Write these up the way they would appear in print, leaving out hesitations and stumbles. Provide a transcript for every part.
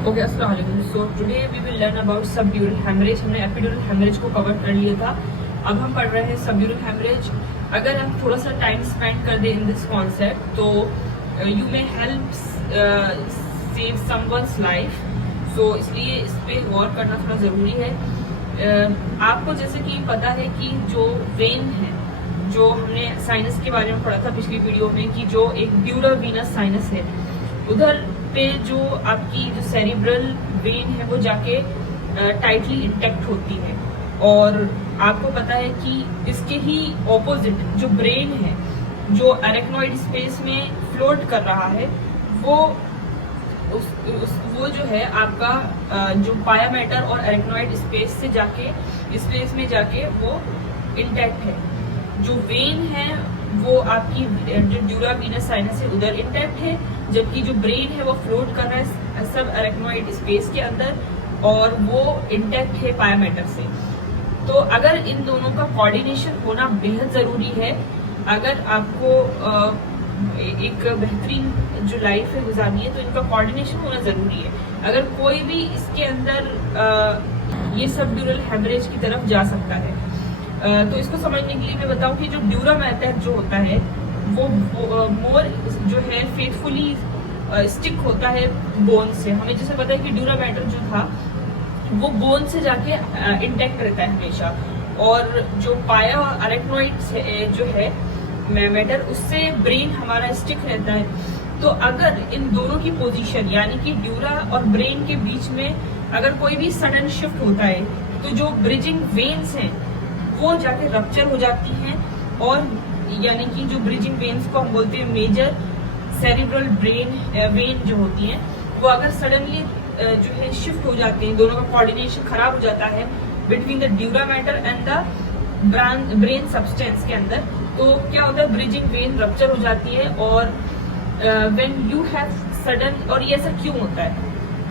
Okay, अस्सलाम वालेकुम। So today we will learn about subdural haemorrhage. हमने एपिड्यूरल हेमरेज को कवर कर लिया था, अब हम पढ़ रहे हैं सबड्यूरल हेमरेज। अगर हम थोड़ा सा टाइम स्पेंड कर दें इन दिस कॉन्सेप्ट तो you may help save someone's life. So इसलिए इस पे गौर करना थोड़ा ज़रूरी है। आपको जैसे कि पता है कि जो वेन है, जो हमने साइनस के बारे में पढ़ा था पिछली वीडियो में, कि जो एक ड्यूरा वीनस साइनस है, उधर पे जो आपकी जो सेरिब्रल वेन है वो जाके टाइटली इंटेक्ट होती है। और आपको पता है कि इसके ही ऑपोजिट जो ब्रेन है, जो अरेक्नॉइड स्पेस में फ्लोट कर रहा है, वो वो जो है आपका जो पाया मैटर और अरेक्नॉइड स्पेस से जाके स्पेस में जाके वो इंटैक्ट है। जो वेन है वो आपकी जो ड्यूरा वीनस साइनस है उधर इंटैक्ट है, जबकि जो ब्रेन है वो फ्लोट कर रहा है सब अरेक्नॉइड स्पेस के अंदर और वो इंटैक्ट है पाया मैटर से। तो अगर इन दोनों का कोऑर्डिनेशन होना बेहद जरूरी है, अगर आपको एक बेहतरीन जो लाइफ है गुजारनी है तो इनका कोऑर्डिनेशन होना जरूरी है। अगर कोई भी इसके अंदर ये सबड्यूरल हेमरेज की तरफ जा सकता है। तो इसको समझने के लिए मैं बताऊं कि जो ड्यूरा मैटर जो होता है वो मोर जो है फेथफुली स्टिक होता है बोन से। हमें जैसे पता है कि ड्यूरा मैटर जो था वो बोन से जाके इंटैक्ट रहता है हमेशा, और जो पाया अरेक्नॉइड जो है मैटर उससे ब्रेन हमारा स्टिक रहता है। तो अगर इन दोनों की पोजीशन यानी कि ड्यूरा और ब्रेन के बीच में अगर कोई भी सडन शिफ्ट होता है तो जो ब्रिजिंग वेन्स हैं वो जाके रप्चर हो जाती हैं, और यानी कि जो ब्रिजिंग वेन्स को हम बोलते हैं मेजर सेरिब्रल वेन जो होती हैं, वो अगर सडनली जो है शिफ्ट हो जाते हैं, दोनों का कोऑर्डिनेशन खराब हो जाता है between the dura mater and the brain substance के अंदर, तो क्या होता है ब्रिजिंग वेन रप्चर हो जाती है। और व्हेन यू हैव सडन, और ये ऐसा क्यों होता है?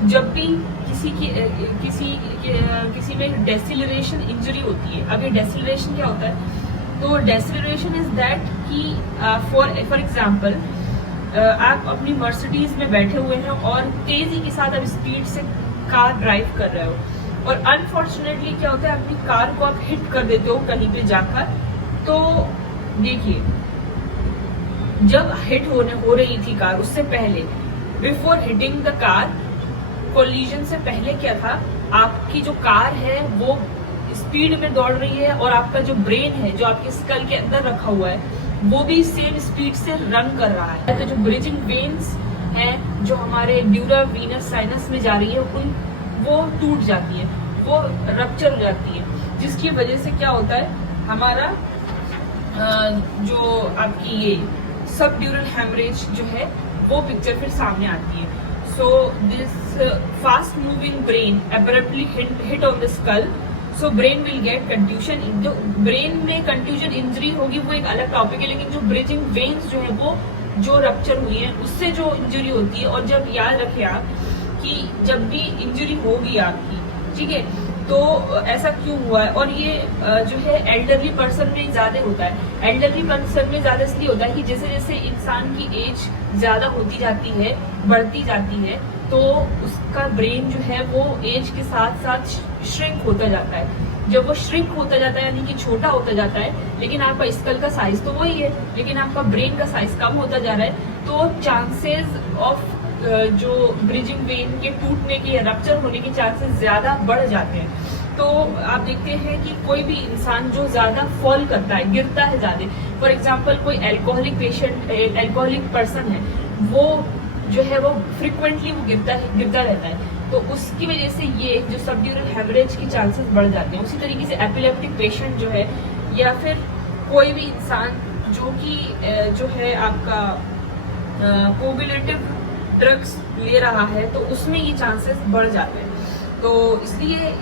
जब भी किसी में डेसिलरेशन इंजरी होती है। अब ये डेसिलरेशन क्या होता है? तो डेसिलरेशन इज दैट कि फॉर एग्जांपल आप अपनी मर्सिडीज में बैठे हुए हैं और तेजी के साथ आप स्पीड से कार ड्राइव कर रहे हो, और अनफॉर्चुनेटली क्या होता है अपनी कार को आप हिट कर देते हो कहीं पे जाकर। तो देखिए, जब हिट हो रही थी कार, उससे पहले before hitting the car, collision से पहले क्या था, आपकी जो कार है वो स्पीड में दौड़ रही है और आपका जो ब्रेन है जो आपके स्कल के अंदर रखा हुआ है वो भी सेम स्पीड से रन कर रहा है। तो जो ब्रिजिंग वेन्स हैं जो हमारे ड्यूरा वीनस साइनस में जा रही है वो टूट जाती है, वो रप्चर हो जाती है, जिसकी वजह से क्या होता है हमारा जो आपकी ये सबड्यूरल हेमरेज जो है वो पिक्चर फिर सामने आती है। So this fast moving brain abruptly hit on the skull, so brain will get contusion। जो ब्रेन में कंट्यूजन इंजरी होगी वो एक अलग टॉपिक है, लेकिन जो ब्रिजिंग वेन्स जो है वो जो रप्चर हुई है उससे जो इंजरी होती है। और जब याद रखें आप कि जब भी इंजरी होगी आपकी, ठीक है, तो ऐसा क्यों हुआ है? और ये जो है एल्डरली पर्सन में ज्यादा होता है। एल्डरली पर्सन में ज्यादा इसलिए होता है कि जैसे जैसे इंसान की एज ज्यादा होती जाती है, बढ़ती जाती है, तो उसका ब्रेन जो है वो एज के साथ साथ श्रिंक होता जाता है। जब वो श्रिंक होता जाता है यानी कि छोटा होता जाता है, लेकिन आपका स्कल का साइज तो वही है, लेकिन आपका ब्रेन का साइज कम होता जा रहा है, तो चांसेस ऑफ जो ब्रिजिंग वेन के टूटने के या रप्चर होने के चांसेस ज्यादा बढ़ जाते हैं। तो आप देखते हैं कि कोई भी इंसान जो ज्यादा फॉल करता है, गिरता है ज्यादा, फॉर एग्जांपल कोई एल्कोहलिक पेशेंट, एल्कोहलिक पर्सन है, वो जो है वो फ्रिक्वेंटली वो गिरता रहता है, तो उसकी वजह से ये जो सबड्यूरल हेमरेज के चांसेस बढ़ जाते हैं। उसी तरीके से एपिलेप्टिक पेशेंट जो है, या फिर कोई भी इंसान जो कि जो है आपका कोविलेटिव ड्रग्स ले रहा है, तो उसमें ये चांसेस बढ़ जाते हैं। तो इसलिए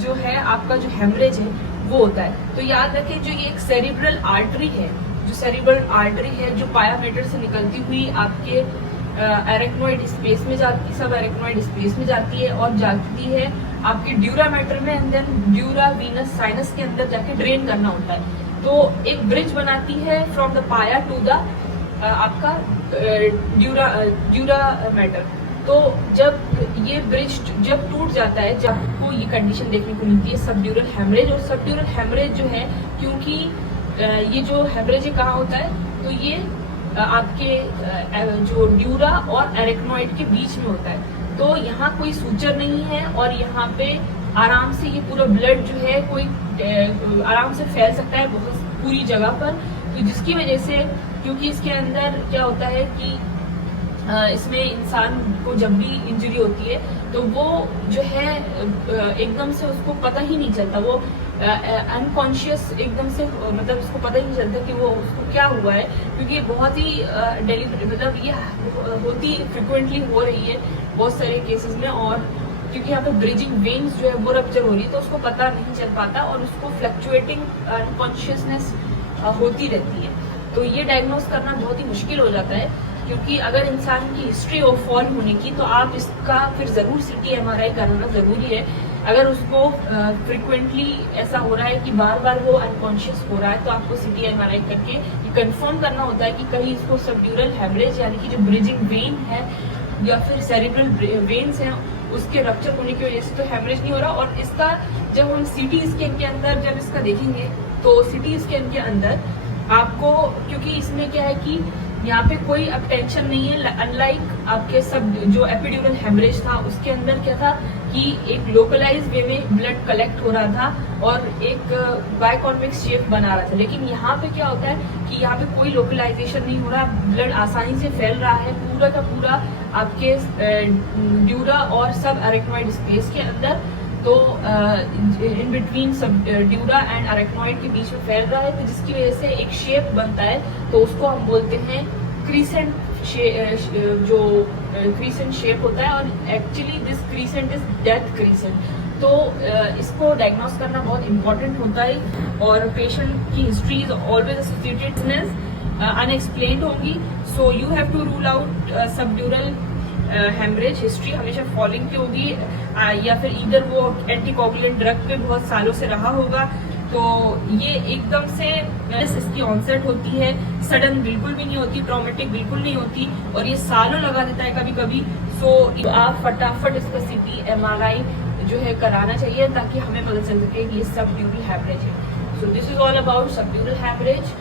जो है आपका जो हेमरेज है वो होता है। तो याद रखें, जो ये एक सेरिब्रल आर्टरी है, जो सेरिब्रल आर्टरी है जो पाया मैटर से निकलती हुई आपके अरेक्नॉइड स्पेस में जाती, सब अरेक्नॉइड स्पेस में जाती है और जाती है आपके ड्यूरा मैटर में, and then dura venous sinus के अंदर जाके ड्रेन करना होता है। तो एक ब्रिज बनाती है फ्रॉम द पाया टू द आपका ड्यूरा मैटर। तो जब ये ब्रिज जब टूट जाता है, जब आपको ये कंडीशन देखने को मिलती है सबड्यूरल हेमरेज। और सबड्यूरल हेमरेज जो है, क्योंकि ये जो हेमरेज कहाँ होता है, तो ये आपके जो ड्यूरा और एरेक्नॉइड के बीच में होता है। तो यहाँ कोई सूचर नहीं है और यहाँ पे आराम से ये पूरा ब्लड जो है कोई आराम से फैल सकता है बहुत पूरी जगह पर। तो जिसकी वजह से, क्योंकि इसके अंदर क्या होता है कि इसमें इंसान को जब भी इंजरी होती है तो वो जो है एकदम से उसको पता ही नहीं चलता, वो अनकॉन्शियस एकदम से, मतलब उसको पता ही नहीं चलता कि वो उसको क्या हुआ है, क्योंकि बहुत ही मतलब ये होती फ्रिक्वेंटली हो रही है बहुत सारे केसेस में। और क्योंकि यहाँ पे ब्रिजिंग वेन्स जो है वो रप्चर हो रही है, तो उसको पता नहीं चल पाता और उसको फ्लक्चुएटिंग अनकॉन्शियसनेस होती रहती है। तो ये डायग्नोस करना बहुत ही मुश्किल हो जाता है, क्योंकि अगर इंसान की हिस्ट्री हो फॉल होने की तो आप इसका फिर ज़रूर CT MRI कराना ज़रूरी है। अगर उसको फ्रिक्वेंटली ऐसा हो रहा है कि बार बार वो अनकॉन्शियस हो रहा है, तो आपको CT MRI करके ये कंफर्म करना होता है कि कहीं इसको सबड्यूरल हेमरेज यानी कि जो ब्रिजिंग वेन है या फिर सेरिब्रल वेन्स हैं उसके रप्चर होने की वजह से तो हेमरेज नहीं हो रहा। और इसका जब हम CT स्कैन के अंदर जब इसका देखेंगे तो CT स्कैन के अंदर आपको, क्योंकि इसमें क्या है कि यहाँ पे कोई अब टेंशन नहीं है, अनलाइक आपके सब जो एपिड्यूरल हेमरेज था उसके अंदर क्या था कि एक लोकलाइज वे में ब्लड कलेक्ट हो रहा था और एक बायकॉन्वेक्स शेप बना रहा था। लेकिन यहाँ पे क्या होता है कि यहाँ पे कोई लोकलाइजेशन नहीं हो रहा, ब्लड आसानी से फैल रहा है पूरा का पूरा आपके ड्यूरा और सब एरेक्नॉइड स्पेस के अंदर। तो इन बिटवीन सब ड्यूरा एंड अरेक्नॉइड के बीच में फैल रहा है, तो जिसकी वजह से एक शेप बनता है, तो उसको हम बोलते हैं क्रीसेंट, जो क्रीसेंट शेप होता है। और actually this crescent is death crescent. तो इसको डायग्नोस करना बहुत इंपॉर्टेंट होता है और पेशेंट की history is always associated unexplained होंगी। So you have to rule out subdural haemorrhage. History हमेशा फॉलिंग की होगी या फिर इधर वो एंटीकोगुलेंट ड्रग पे बहुत सालों से रहा होगा। तो ये एकदम से इसकी ऑनसेट होती है, सडन बिल्कुल भी नहीं होती, ट्रॉमेटिक बिल्कुल नहीं होती और ये सालों लगा देता है कभी कभी। सो आप फटाफट इसका CT MRI जो है कराना चाहिए ताकि हमें पता चल सके कि ये सबड्यूरल हेमरेज है। So this is all about subdural haemorrhage.